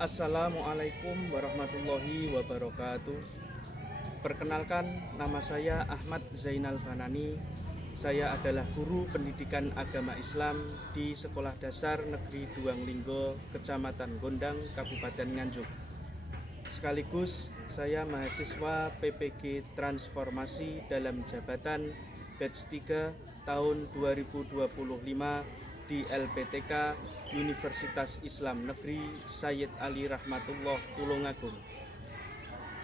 Assalamualaikum warahmatullahi wabarakatuh. Perkenalkan, nama saya Ahmad Zainal Fanani. Saya adalah guru pendidikan agama Islam di Sekolah Dasar Negeri Duanglinggo, Kecamatan Gondang, Kabupaten Nganjuk. Sekaligus saya mahasiswa PPG Transformasi dalam Jabatan Batch 3 tahun 2025 di LPTK Universitas Islam Negeri Sayyid Ali Rahmatullah Tulungagung.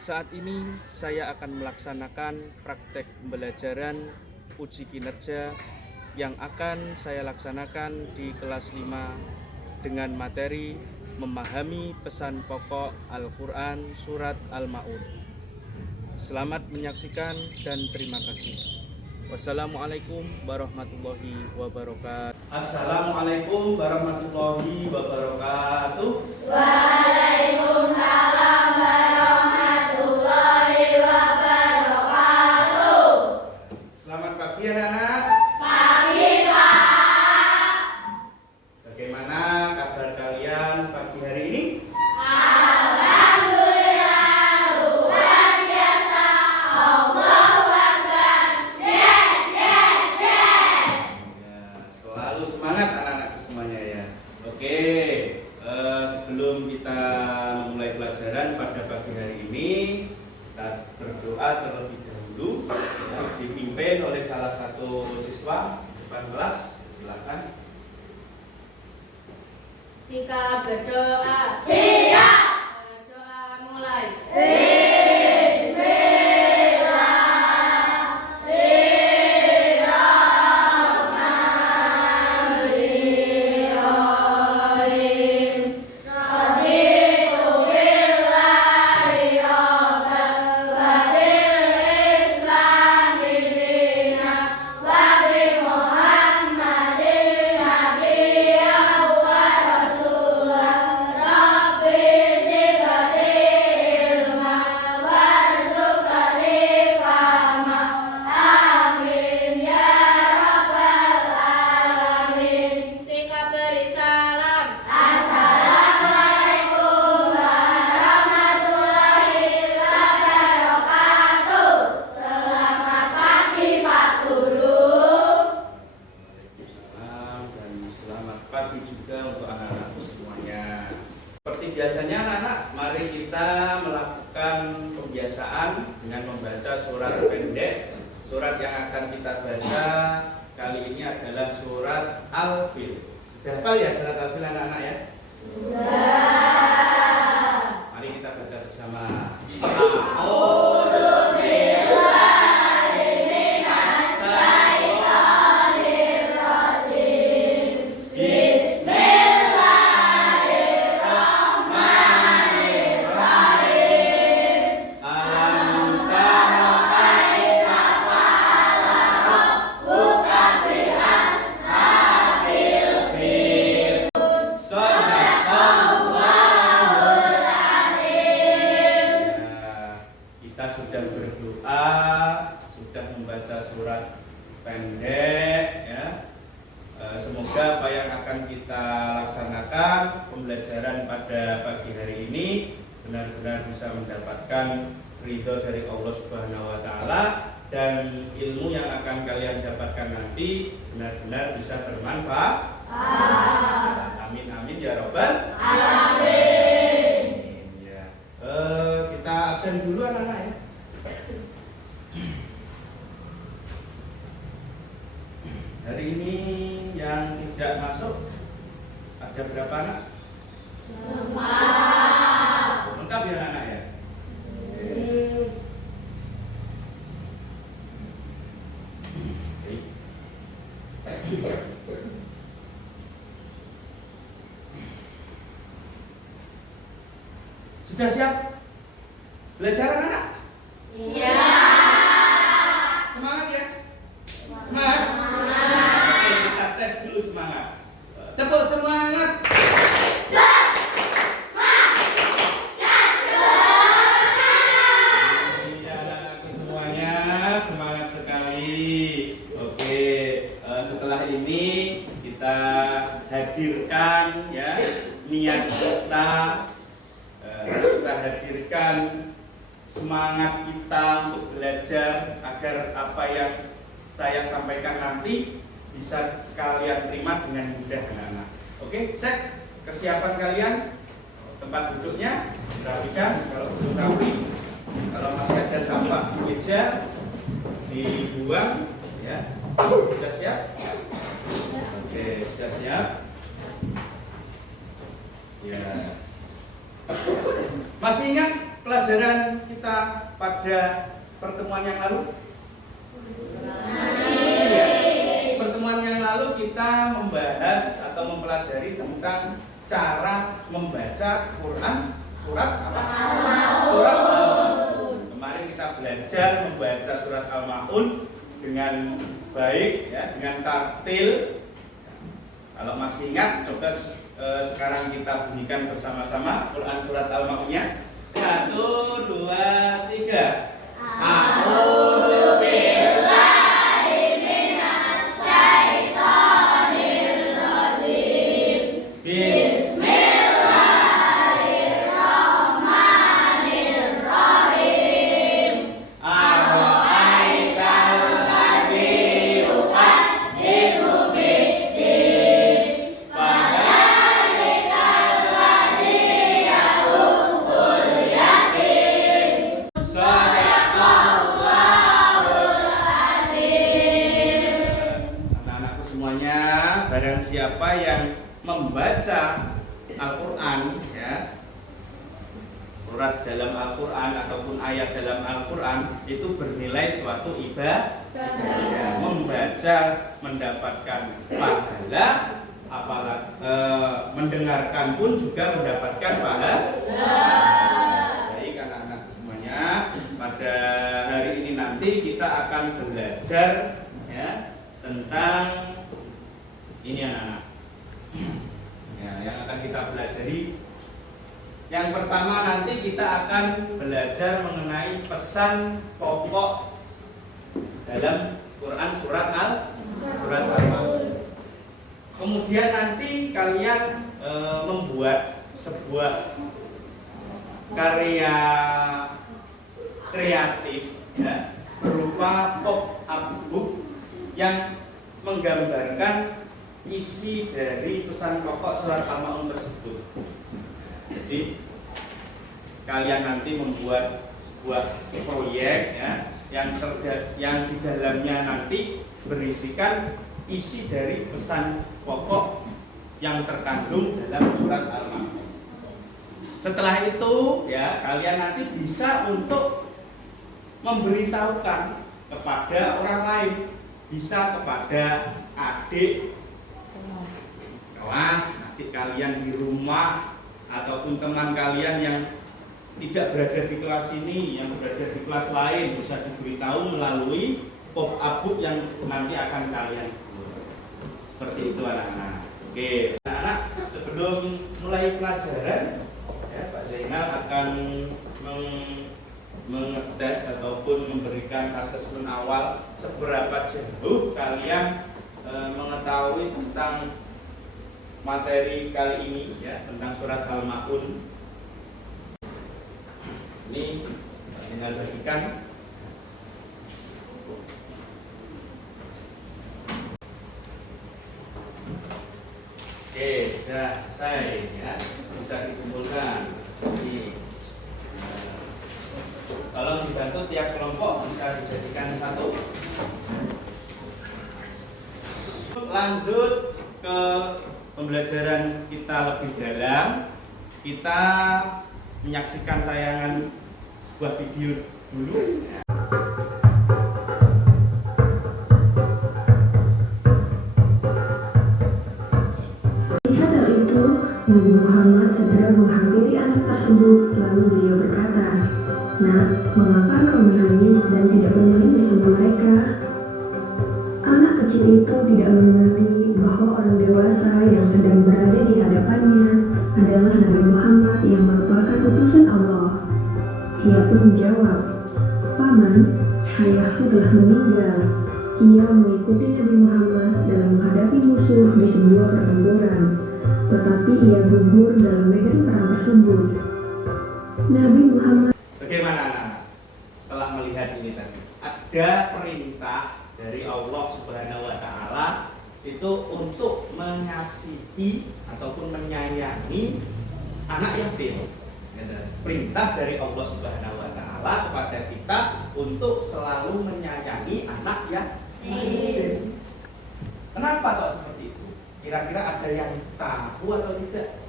Saat ini saya akan melaksanakan praktek pembelajaran uji kinerja yang akan saya laksanakan di kelas 5 dengan materi memahami pesan pokok Al-Quran Surat Al-Ma'un. Selamat menyaksikan dan terima kasih. Wassalamualaikum warahmatullahi wabarakatuh. Assalamualaikum warahmatullahi wabarakatuh. Waalaikumsalam warahmatullahi wabarakatuh. Selamat pagi anak-anak. Pagi Pak. Bagaimana kabar kalian pagi hari ini? Alhamdulillah luar biasa. Allahu Akbar. Yes, yes, yes. Ya, selalu semangat anak-anakku semuanya ya. Oke, sebelum kita memulai pelajaran pada pagi hari ini, kita berdoa terlebih dahulu ya, dipimpin oleh salah satu siswa depan kelas. Silakan. Sikap berdoa. Siap. Berdoa mulai. Sikap beri salam. Assalamualaikum warahmatullahi wabarakatuh. Selamat pagi Pak Guru. Salam dan selamat pagi juga untuk anak-anakku semuanya. Seperti biasanya anak-anak, mari kita melakukan pembiasaan dengan membaca surat pendek. Surat yang akan kita baca kali ini adalah surat Al-Fil. Sudah hafal ya surat Al-Fil anak-anak ya? Mari kita baca bersama. Kita sudah berdoa, sudah membaca surat pendek ya. Semoga apa yang akan kita laksanakan pembelajaran pada pagi hari ini benar-benar bisa mendapatkan ridho dari Allah Subhanahu wa taala dan ilmu yang akan kalian dapatkan nanti benar-benar bisa bermanfaat. Amin amin ya robbal Amin. ya. Kita absen dulu anak-anak ya. Hari ini yang tidak masuk ada berapa anak? Lengkap ya anak ya? Sudah siap belajar anak? Iya. Semangat ya? Semangat? Oke, kita tes dulu semangat. Tepuk semangat. Iya anakku semuanya, semangat sekali. Oke, setelah ini kita hadirkan ya niat kita hadirkan semangat kita untuk belajar agar apa yang saya sampaikan nanti bisa kalian terima dengan mudah, anak-anak. Oke, cek kesiapan kalian, tempat duduknya, perhatikan kalau belum rapi, kalau masih ada sampah di meja dibuang, ya. Sudah siap? Oke, sudah siap. Ya. Masih ingat pelajaran kita pada pertemuan yang lalu? Ya. Pertemuan yang lalu kita membahas atau mempelajari tentang cara membaca Quran surat apa? Surat Al-Maun. Kemarin kita belajar membaca surat Al-Maun dengan baik, ya, dengan tartil. Kalau masih ingat, coba sekarang kita bunyikan bersama-sama Quran surat Al-Maunnya. 1, 2, 3. A'udzu billahi minasy syaithanir rajim. Bismillahirrahmanirrahim. Ara'aital ladzi yuqaddimu bid-din. Fadzalikal ladzi yaqubbul yatim. Shadaqallahul adzim. Anak-anakku semuanya, barang siapa yang membaca Al-Quran, ya, surat dalam Al-Quran ataupun ayat dalam Al-Quran, itu bernilai suatu ibadah. Ya, membaca mendapatkan pahala, mendengarkan pun juga mendapatkan pahala. Baik anak-anak semuanya, pada hari ini nanti kita akan belajar, ya, tentang ini anak-anak. Ya, yang akan kita pelajari, yang pertama nanti kita akan belajar mengenai pesan pokok dalam Quran surat Al-Maun. Kemudian nanti kalian membuat sebuah karya kreatif, ya, berupa pop-up book yang menggambarkan isi dari pesan pokok surat Al-Maun tersebut. Jadi kalian nanti membuat sebuah proyek, ya, yang di dalamnya nanti berisikan isi dari pesan pokok yang terkandung dalam surat Al-Maun. Setelah itu, ya, kalian nanti bisa untuk memberitahukan kepada orang lain, bisa kepada adik kelas, adik kalian di rumah, ataupun teman kalian yang tidak berada di kelas ini, yang berada di kelas lain, bisa diberitahu melalui pop-up book yang nanti akan kalian buat. Seperti itu anak-anak. Oke, anak-anak, sebelum mulai pelajaran, ya, Pak Zainal akan mengetes ataupun memberikan asesmen awal seberapa jauh kalian mengetahui tentang materi kali ini, ya, tentang surat Al-Maun. Ini tinggal bagikan. Oke, sudah selesai, ya, bisa dikumpulkan. Ini, kalau dibantu tiap kelompok bisa dijadikan satu. Lanjut ke pembelajaran kita lebih dalam, kita menyaksikan tayangan sebuah video dulu. Melihat hal itu, Nabi Muhammad segera menghampiri anak tersebut, lalu beliau berkata, "Nak, mengapa kau menangis dan tidak bermain bersama mereka?" Anak kecil itu tidak mengenali bahwa orang dewasa yang sedang berada di hadapannya adalah Nabi Muhammad yang merupakan utusan Allah. Ia pun menjawab, "Paman, ayahku telah meninggal. Ia mengikuti Nabi Muhammad dalam menghadapi musuh di sebuah pertempuran, tetapi ia gugur dalam medan perang tersebut." Nabi Muhammad Bagaimana anak-anak? Setelah melihat ini tadi, ada perintah dari Allah Subhanahu wa taala itu untuk mengasihi ataupun menyayangi anak yatim. Perintah dari Allah Subhanahu wa taala kepada kita untuk selalu menyayangi anak yatim. Kenapa kok seperti itu? Kira-kira ada yang tahu atau tidak?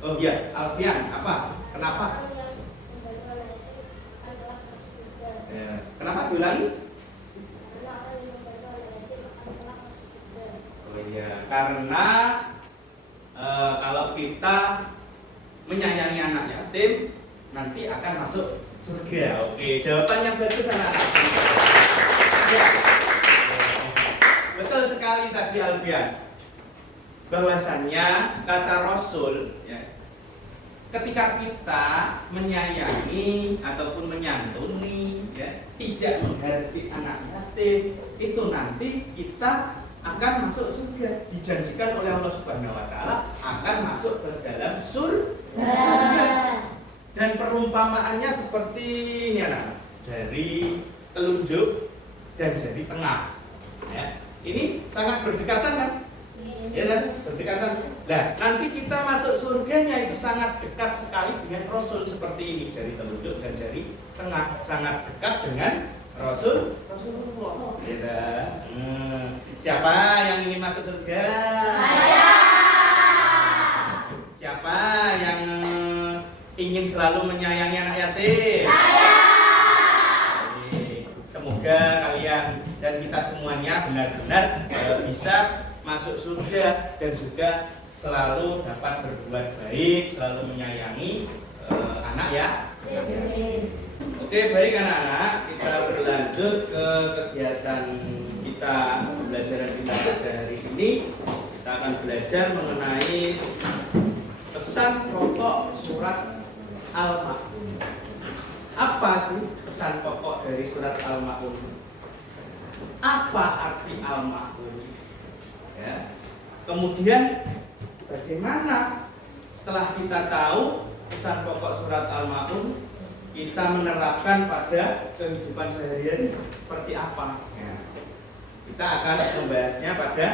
Oh iya, Alfian, apa? Kenapa? Kenapa diulangi? Oh iya, karena kalau kita menyayangi anak yatim nanti akan masuk surga. Oke, jawabannya bagus anak-anak. Ya. Betul sekali tadi Alfian. Bahwasannya kata Rasul ya, ketika kita menyayangi ataupun menyantuni ya, tidak menghargai anak yatim, itu nanti kita akan masuk surga, dijanjikan oleh Allah Subhanahu wa taala akan masuk ke dalam surga. Dan perumpamaannya seperti ini anak, jari telunjuk dan jari tengah. Ya. Ini sangat berdekatan kan? Ya kan? Berdekatan. Nah, nanti kita masuk surganya itu sangat dekat sekali dengan Rasul seperti ini, jari telunjuk dan jari tengah sangat dekat dengan Rasulullah. Ya. Siapa yang ingin masuk surga? Saya. Siapa yang ingin selalu menyayangi anak yatim? Saya. Semoga kalian dan kita semuanya benar-benar bisa masuk surga dan juga selalu dapat berbuat baik, selalu menyayangi anak ya. Oke, baik anak-anak, kita berlanjut ke kegiatan kita, pembelajaran kita pada hari ini. Kita akan belajar mengenai pesan pokok surat Al-Ma'un. Apa sih pesan pokok dari surat Al-Ma'un? Apa arti Al-Ma'un? Ya. Kemudian bagaimana setelah kita tahu pesan pokok surat Al-Ma'un, kita menerapkan pada kehidupan sehari-hari seperti apa? Ya. Kita akan membahasnya pada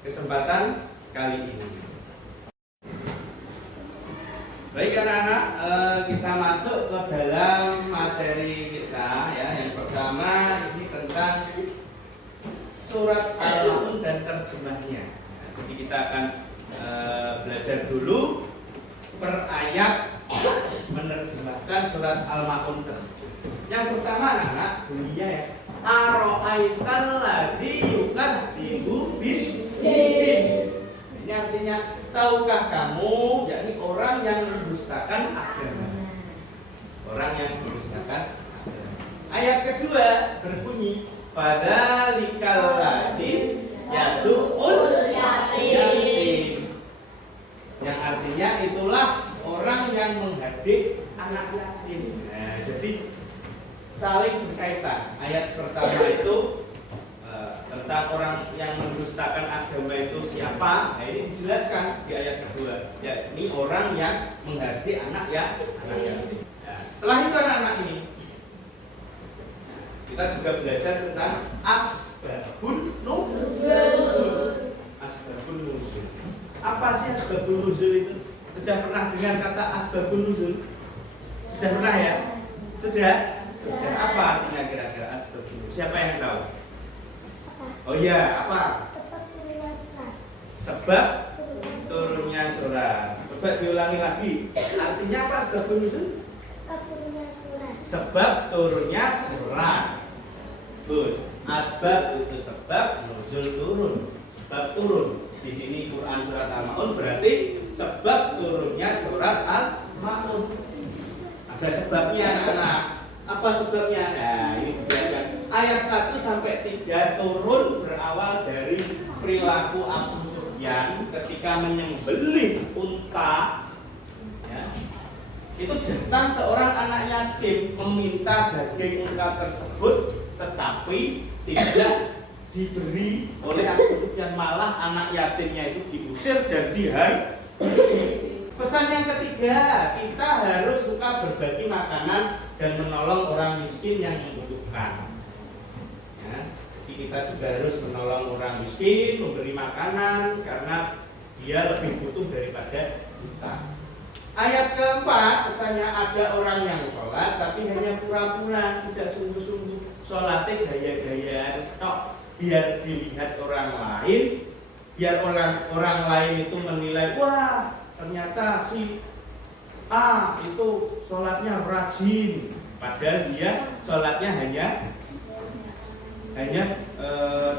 kesempatan kali ini. Baik anak-anak, kita masuk ke dalam materi kita ya. Yang pertama ini tentang surat Al-Ma'un dan terjemahnya. Jadi kita akan belajar dulu per ayat menerjemahkan surat Al-Ma'un tersebut. Yang pertama anak-anak bunyinya ya, Aro'aital ladzi yukadzibu bid-din. Ini artinya, tahukah kamu, yakni orang yang mendustakan agama. Orang yang mendustakan agama. Ayat kedua berbunyi, Fadzalikal ladzi yadu'ul yatim. Yang artinya itulah orang yang menghardik anak yatim. Nah, jadi saling berkaitan. Ayat pertama itu tentang orang yang mendustakan agama itu siapa? Nah, ini dijelaskan di ayat kedua, yakni orang yang menghardik anak yatim. Nah, setelah itu anak-anak ini kita juga belajar tentang asbabun nuzul. Asbabun nuzul. Apa sih asbabun nuzul itu? Sudah pernah dengar kata asbabun nuzul? Sudah pernah ya? Sudah? Sudah. Apa artinya kira-kira asbabun nuzul? Siapa yang tahu? Oh iya, apa? Sebab turunnya surat. Coba diulangi lagi. Artinya apa asbabun nuzul? Sebab turunnya surat. Terus, asbab itu sebab, nuzul turun. Sebab turun. Di sini Quran surat Al-Ma'un berarti sebab turunnya surat Al-Ma'un. Ada sebabnya anak-anak. Apa sebabnya? Nah, ini dijelaskan. Ayat 1 sampai 3 turun berawal dari perilaku Abu Sufyan ketika menyembelih unta. Ya. Itu tentang seorang anak yatim meminta daging unta tersebut, tetapi tidak diberi oleh Abu Sufyan, malah anak yatimnya itu diusir dan dihargai. Pesan yang ketiga, kita harus suka berbagi makanan dan menolong orang miskin yang membutuhkan. Ya, jadi kita juga harus menolong orang miskin, memberi makanan karena dia lebih butuh daripada kita. Ayat keempat, pesannya ada orang yang sholat tapi hanya pura-pura, tidak sungguh-sungguh. Sholatnya gaya-gayaan tok, biar dilihat orang lain, biar orang lain itu menilai, wah ternyata si A itu sholatnya rajin, padahal dia sholatnya hanya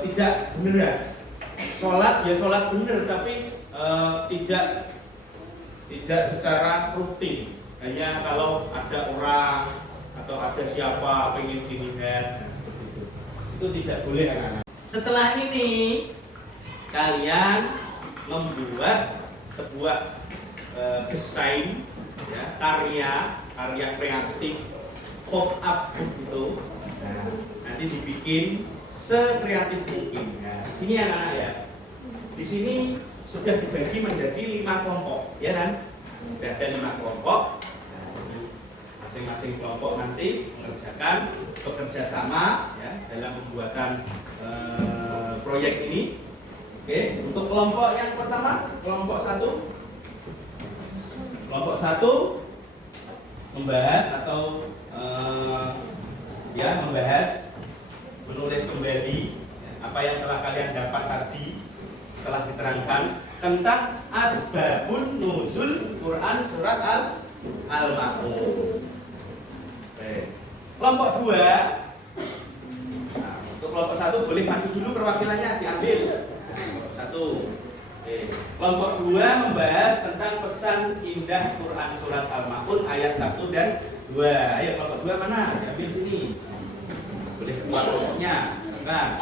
tidak beneran. Sholat ya sholat bener, tapi tidak secara rutin. Hanya kalau ada orang atau ada siapa pengen dilihat, itu tidak boleh anak-anak. Setelah ini kalian membuat sebuah desain, ya, karya kreatif pop up itu. Nah, nanti dibikin sekreatif mungkin. Nah, di sini anak-anak ya. Di sini sudah dibagi menjadi 5 kelompok, ya kan? Sudah ada 5 kelompok. Nah, masing-masing kelompok nanti mengerjakan bekerja sama, ya, dalam pembuatan proyek ini. Oke, untuk kelompok yang pertama, kelompok 1. Kelompok 1 membahas atau membahas, menulis kembali apa yang telah kalian dapat tadi setelah diterangkan tentang asbabun nuzul Quran surat Al-Ma'un. Kelompok 2, nah, untuk kelompok 1 boleh maju dulu perwakilannya diambil. Kelompok 1. Kelompok 2 membahas tentang pesan indah Quran surat Al-Ma'un ayat 1 dan 2. Ayo kelompok 2 mana? Diambil sini. Boleh keluar kelompoknya. Nah.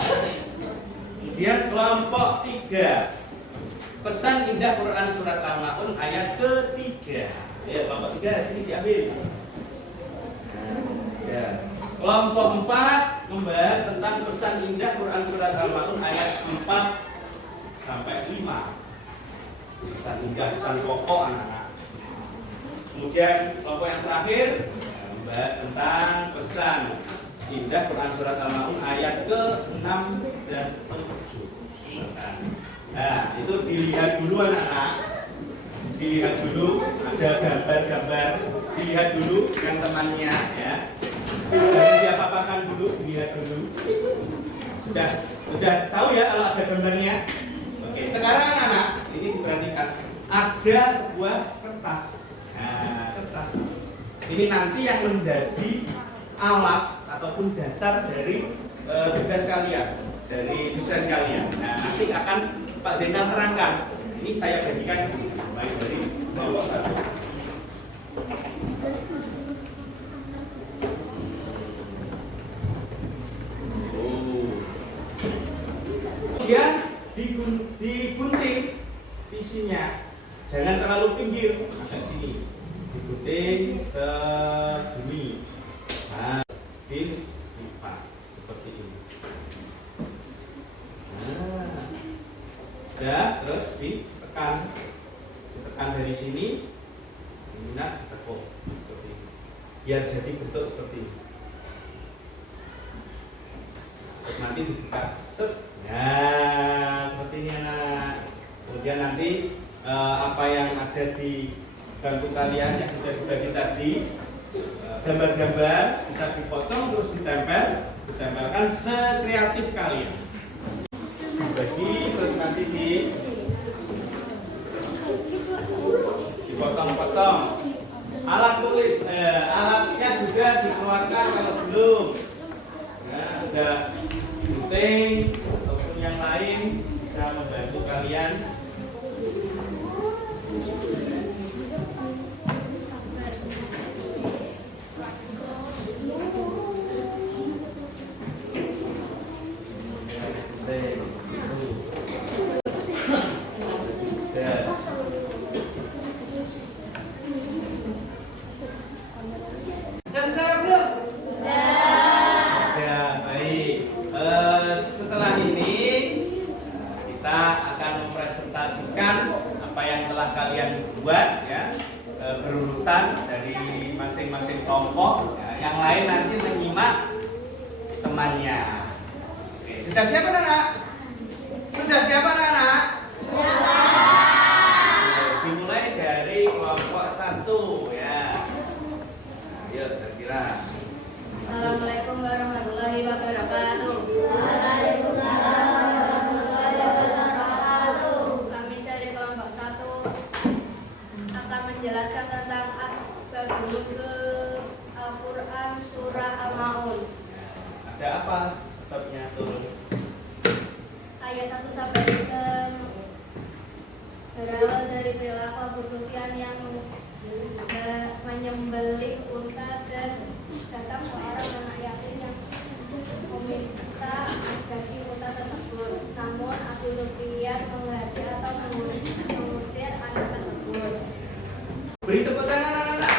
Kemudian kelompok 3, pesan indah Quran surat Al-Ma'un ayat ketiga. Ayo kelompok 3 sini diambil. Ya. Kelompok 4 membahas tentang pesan indah Quran surat Al-Ma'un ayat 4 sampai 5. Pesan indah, pesan pokok anak-anak. Kemudian kelompok yang terakhir membahas tentang pesan indah Quran surat Al-Ma'un ayat ke-6 dan ke-7. Nah, itu dilihat dulu anak-anak. Dilihat dulu, ada gambar-gambar. Dilihat dulu yang temannya, ya. Jangan diapa-apakan dulu, dilihat dulu. Sudah tahu ya kalau ada gambarnya? Oke, sekarang anak-anak, ini diperhatikan. Ada sebuah kertas. Nah, kertas. Ini nanti yang menjadi alas ataupun dasar dari tugas kalian, dari desain kalian. Nah, nanti akan Pak Zainal terangkan. Ini saya bagikan baik dari kelompok 1. Kemudian digunting sisinya, jangan terlalu pinggir, agak sini, digunting segini, nah, dilipat seperti ini. Nah, ya, terus ditekan dari sini, ini ditekuk seperti ini, biar jadi bentuk seperti ini. Terus nanti dibuka set. Nah, seperti ini anak. Kemudian nanti apa yang ada di bangku kalian yang sudah dibagi tadi, gambar-gambar bisa dipotong terus ditempelkan sekreatif kalian. Dibagi terus nanti dipotong-potong. Alat tulis, alatnya juga dikeluarkan kalau belum. Nah, ada gunting ataupun yang lain bisa membantu kalian. Apa yang telah kalian buat ya, berurutan dari masing-masing kelompok ya. Yang lain nanti menyimak temannya. Oke, sudah siap anak-anak? Sudah siap anak-anak? Dimulai dari kelompok 1 ya. Nah, yuk saya kira. Assalamualaikum warahmatullahi wabarakatuh. Kami dari kelompok 1 akan menjelaskan tentang asbabun nuzul Al-Quran surah Al-Maun. Ada apa sebabnya turun? Ayat 1 sampai 6 berawal dari perilaku Abu Sufyan yang menyembelih unta dan datang seorang anak yatim yang meminta daging unta tersebut. Namun Abu Sufyan menghajar atau mengusir anak tersebut. Beri tepuk tangan anak-anak.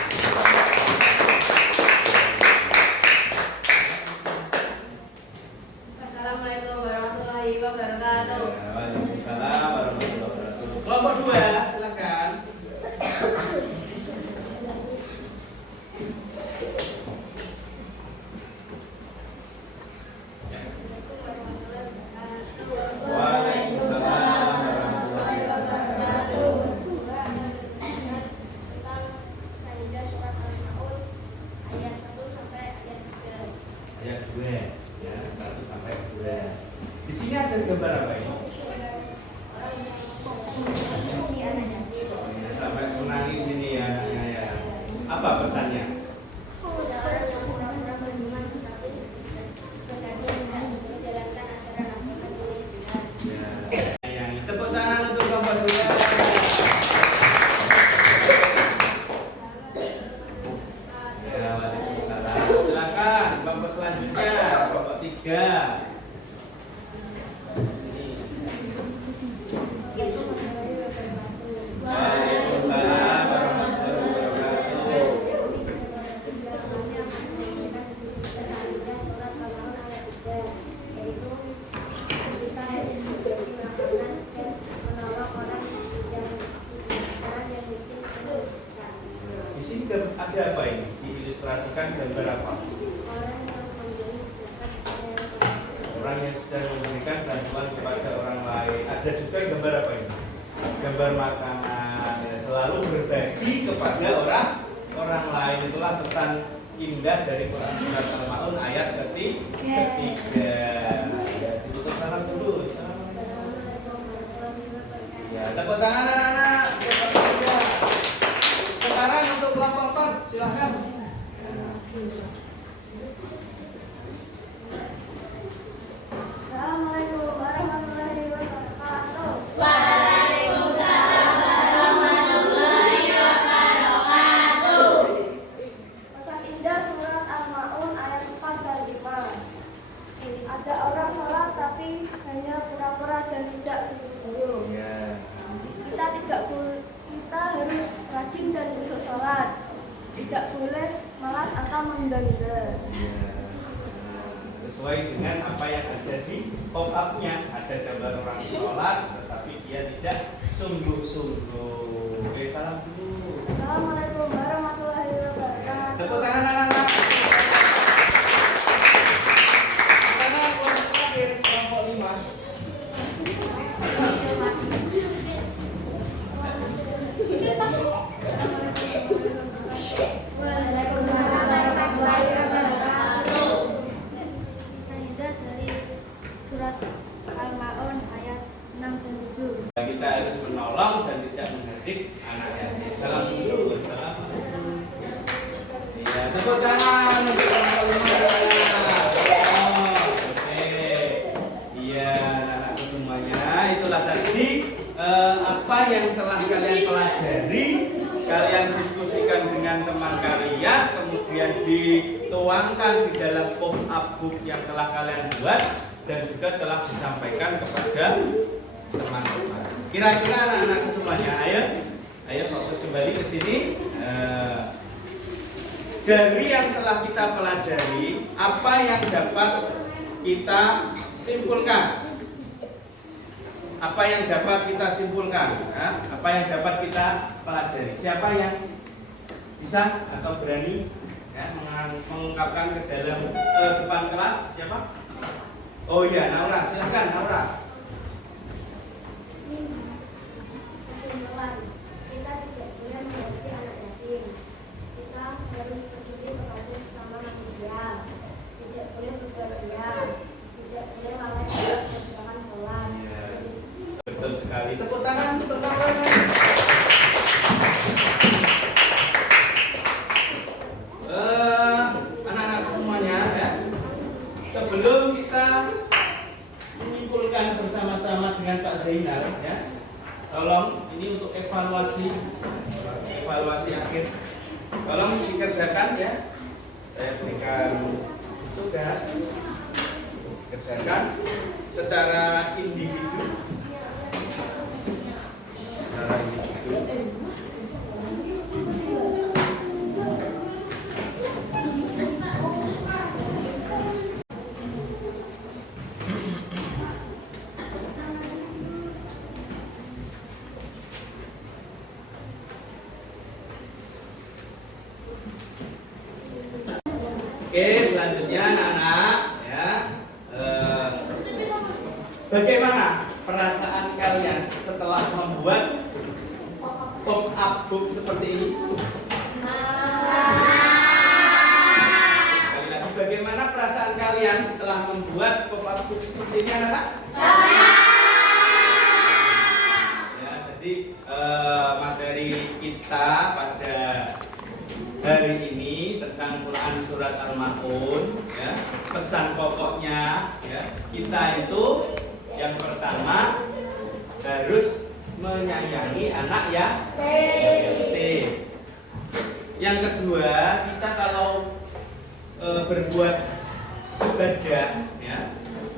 Assalamualaikum warahmatullahi wabarakatuh. Waalaikumsalam warahmatullahi wabarakatuh. Kelompok 2 silakan. Waalaikumsalam warahmatullahi wabarakatuh. Tentang Sayyidah surat Al-Maun ayat 1 sampai ayat 3. Ayat 2 ya, 1 sampai 2. Di sini ada gambar apa ini? Orang yang mencuri anak yatim. Ya, sampai menangis ini ya anaknya ya. Apa pesannya? Ada orang yang pura-pura beriman tetapi terkadang tidak menjalankan ajaran agama dengan benar. Ya. Yang tepuk tangan untuk kelompok 2. Ya, waalaikumsalam. Silakan kelompok selanjutnya, kelompok 3. Waalaikumsalam warahmatullahi wabarakatuh. Di sini ada apa ini? Diilustrasikan gambar apa? Orang yang sedang memberikan bantuan kepada orang lain. Ada juga gambar apa ini? Gambar makanan. Ya, selalu berbagi kepada orang lain. Itulah pesan indah dari Quran surat Al-Maun ayat ketiga. Ya, ditutup salam dulu. Ya, tepuk tangan anak-anak. Sekarang untuk kelompok 4 silahkan. Assalamualaikum warahmatullahi wabarakatuh. Pesan indah surat Al-Maun ayat 4 dan 5. Ada orang sholat tapi hanya pura-pura dan tidak sungguh-sungguh. Ya. Kita harus rajin dan besok sholat. Tidak boleh malas atau menunda-nunda. Sesuai dengan apa yang ada di pop-up-nya, ada gambar orang sholat tetapi dia tidak sungguh-sungguh. Oke, salam dulu. Assalamualaikum warahmatullahi wabarakatuh. Tepuk tangan anak-anak. Karena kelompok terakhir, kelompok 5. Waalaikumsalam warahmatullahi wabarakatuh. Sayyidah dari surat Al-Maun ayat 6 dan 7. Kita harus menolong dan tidak menghardik anak yatim. Salam dulu. Salam. Iya, tepuk tangan untuk kelompok 5. Oke. Iya, anak-anak semuanya, itulah tadi apa yang telah kalian pelajari, kalian diskusikan dengan teman kalian, kemudian dituangkan di dalam pop-up book yang telah kalian buat dan juga telah disampaikan kepada teman-teman. Kira-kira anak-anak semuanya, ayo fokus kembali ke sini. Dari yang telah kita pelajari, apa yang dapat kita simpulkan? apa yang dapat kita simpulkan? Ya? Apa yang dapat kita pelajari? Siapa yang bisa atau berani ya, mengungkapkan ke dalam depan kelas? Siapa? Oh iya, Naura, silahkan Naura. Kesimpulan, kita tidak boleh mengganti anak yatim. Kita harus peduli kepada sesama manusia. Tidak boleh bergaya, tidak boleh lalai dalam kerjakan sholat. Ya, betul sekali. Tepuk tangan untuk Naura. Anak-anak semuanya ya. Sebelum kita menyimpulkan bersama-sama dengan Pak Zainal ya. Tolong ini untuk evaluasi akhir. Tolong dikerjakan ya. Saya berikan tugas kerjakan secara individu. Oke, selanjutnya anak-anak ya. Bagaimana perasaan kalian setelah membuat pop-up book seperti ini? Sekali lagi, bagaimana perasaan kalian setelah membuat pop-up book seperti ini, anak-anak? Ya, jadi materi kita pada hari ini tentang Quran surat Al-Maun ya, pesan pokoknya ya, kita itu yang pertama harus menyayangi anak yatim. Yang kedua, kita kalau berbuat ibadah ya,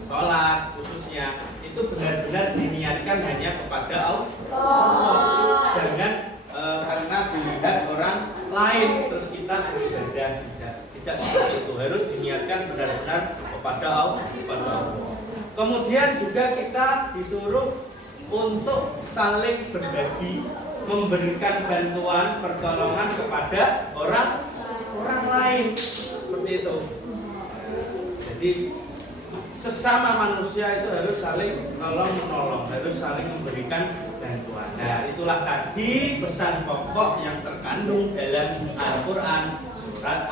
sholat khususnya itu benar-benar diniatkan hanya kepada Allah. Jangan karena dilihat orang lain terus kita beribadah, tidak seperti itu. Harus diniatkan benar-benar kepada Allah. Kemudian juga kita disuruh untuk saling berbagi, memberikan bantuan, pertolongan kepada orang lain, seperti itu. Jadi sesama manusia itu harus saling menolong, harus saling memberikan bantuan. Nah, itulah tadi pesan pokok yang terkandung dalam Al-Quran surat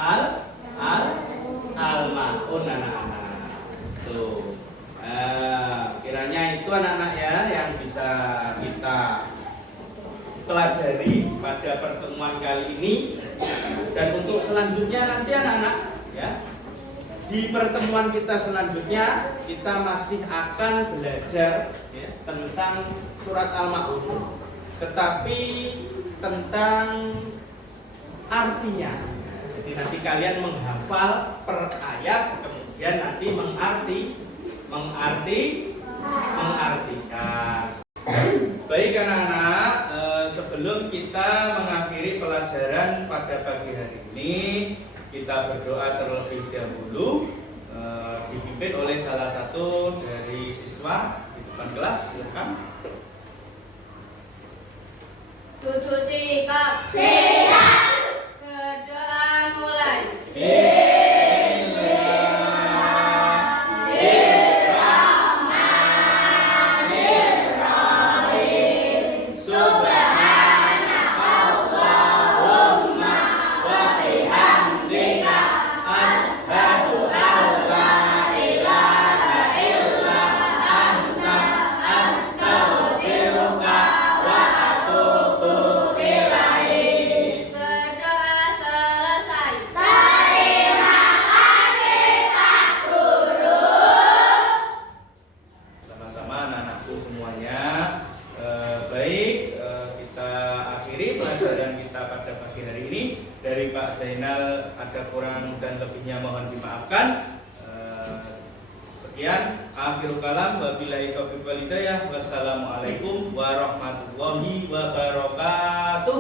Al-Maun, anak-anak. Tuh. Kiranya itu anak-anak ya yang bisa kita pelajari pada pertemuan kali ini. Dan untuk selanjutnya nanti anak-anak ya, di pertemuan kita selanjutnya kita masih akan belajar ya, tentang surat Al-Maun, tetapi tentang artinya. Jadi nanti kalian menghafal per ayat, kemudian nanti mengartikan. Baik anak-anak, sebelum kita mengakhiri pelajaran pada pagi hari ini, kita berdoa terlebih dahulu, dipimpin oleh salah satu dari siswa di depan kelas. Silakan. Duduk sikap. Siap. Berdoa mulai. Dari Pak Zainal ada kurang dan lebihnya mohon dimaafkan. Sekian, akhirul kalam, wabillahi taufiq wal hidayah. Wassalamualaikum warahmatullahi wabarakatuh.